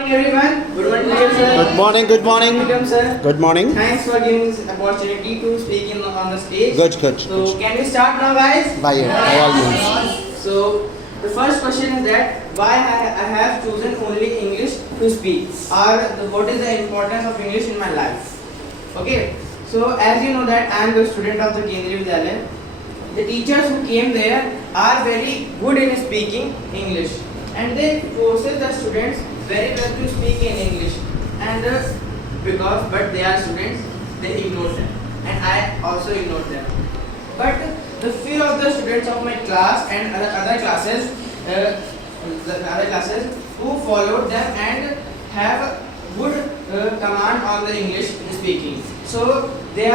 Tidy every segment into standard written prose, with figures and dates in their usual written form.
morning, everyone. Good morning, dear sir. Good morning, good morning. Welcome, sir. Good morning. Thanks for giving this opportunity to speak on the stage. Good. So, can we start now, guys? By all means. So, the first question is that why I have chosen only English to speak, or what is the importance of English in my life? Okay. So, as you know that I am the student of the Kendriya Vidyalaya. The teachers who came there are very good in speaking English, and they forces the students very well to speak in English. And but they are students, they ignore them, and I also ignore them. But the few of the students of my class and other classes who followed them and have good command on the English speaking. So the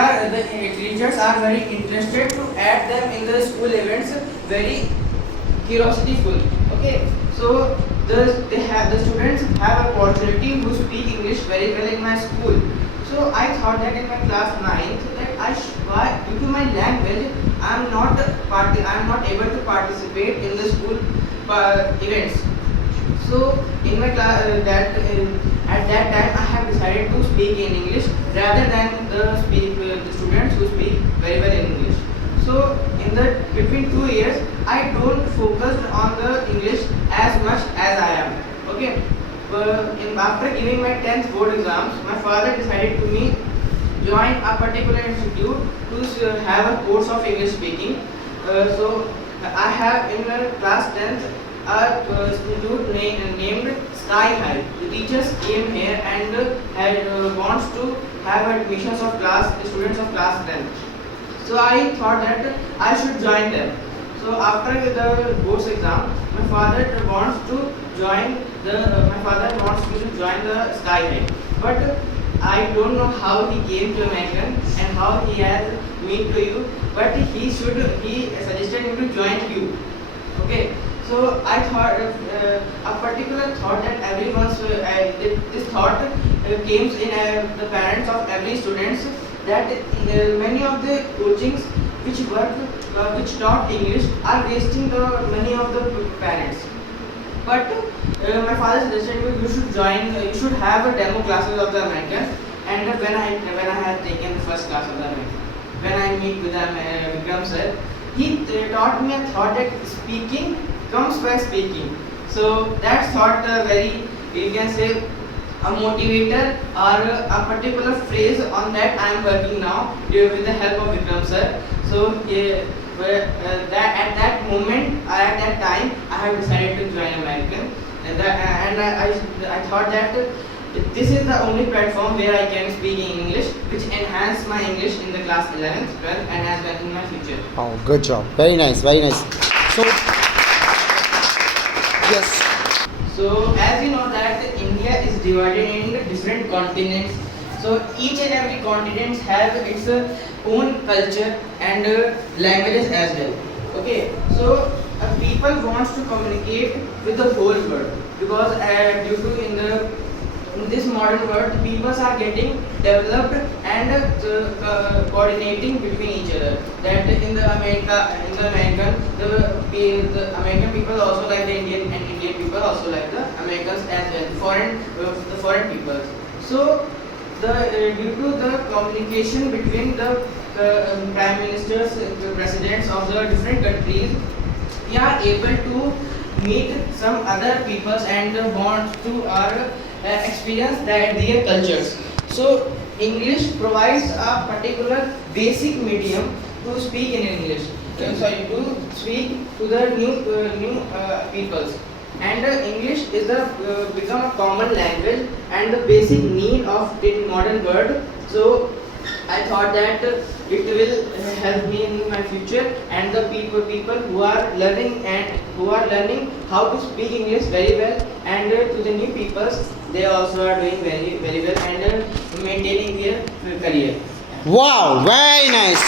teachers are very interested to add them in the school events, very curiosity full. Okay, so the students have opportunity to speak English very well in my school. So I thought that in my class 9th that due to my language I am not able to participate in the school events. So in my class at that time I have decided to speak in English rather than the students who speak very well in English. So in the between 2 years I don't focus on the English as much as I am. Okay. After giving my 10th board exams, my father decided to me join a particular institute to have a course of English speaking. So I have in class 10th a institute named Sky High. The teachers came here and wants to have admissions of students of class 10th. So I thought that I should join them. So after the boards exam, my father wants me to join the Sky High. But I don't know how he came to American and how he has meet to you. But he suggested me to join you. Okay. So I thought a particular thought that everyone's this thought came in the parents of every students that many of the coachings which taught English are wasting the money of the parents. But my father suggested me you should have a demo classes of the American. And when I had taken the first class of the American, when I meet with Vikram sir, he taught me a thought that speaking comes by speaking. So that thought very, you can say, a motivator or a particular phrase on that I am working now with the help of Vikram sir. So at that moment, at that time, I have decided to join American, and I thought that this is the only platform where I can speak in English, which enhance my English in the class 11th, 12th, and as well in my future. Oh, good job. Very nice, very nice. So, yes. So as you know that India is divided into different continents. So each and every continent have its own culture and languages as well. Okay. So people wants to communicate with the whole world because due to in this modern world, people are getting developed and coordinating between each other. That in the American, the American people also like the Indian, and Indian people also like the Americans as well. The foreign people. So due to the communication between the prime ministers, the presidents of the different countries, we are able to meet some other peoples and want to experience their cultures. So English provides a particular basic medium to speak in English. To speak to the new peoples. And English is become a common language and the basic need of the modern world. So I thought that it will help me in my future, and the people who are learning how to speak English very well, and to the new peoples, they also are doing very well and maintaining their career. Wow, very nice.